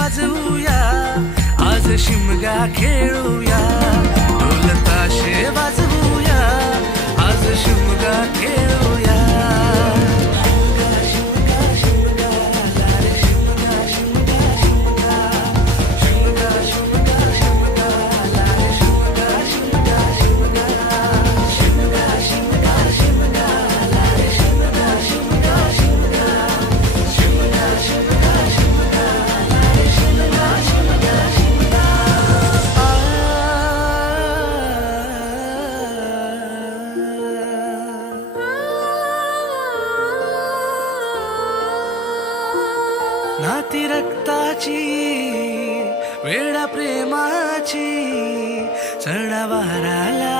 वाजवूया, आज शिमगा खेळूया, ढोल ताशे वाजवूया, आज शिमगा खेळूया. शिमगा शिमगा शिमगा ला रे शिमगा शिमगा शिमगा, शिमगा शिमगा शिमगा ला रे शिमगा शिमगा शिमगा, शिमगा शिमगा शिमगा ला रे शिमगा शिमगा शिमगा, शिमगा शिमगा शिमगा ला रे शिमगा शिमगा शिमगा. नाती रक्ताची, वेडा प्रेमाची, सणावाराला